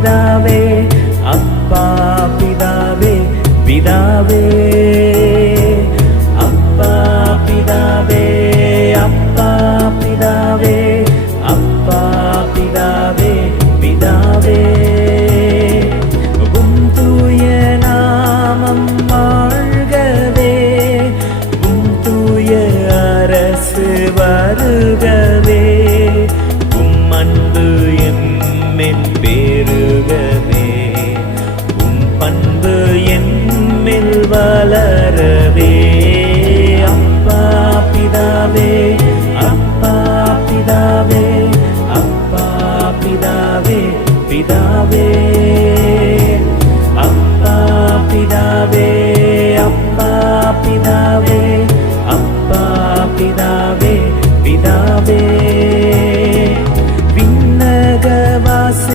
பிதாவே அப்பா பிதாவே பிதாவே அப்பா பிதாவே அப்பா பிதாவே அப்பா பிதாவே பிதாவே உம் தூய நாமம் வாழ்கவே உம் தூய அரசு வருகவே உம் அன்பு எம்மில் பெருகவே உம் பண்பு எம்மில் வளரவே அப்பா பிதாவே அப்பா பிதாவே அப்பா பிதாவே பிதாவே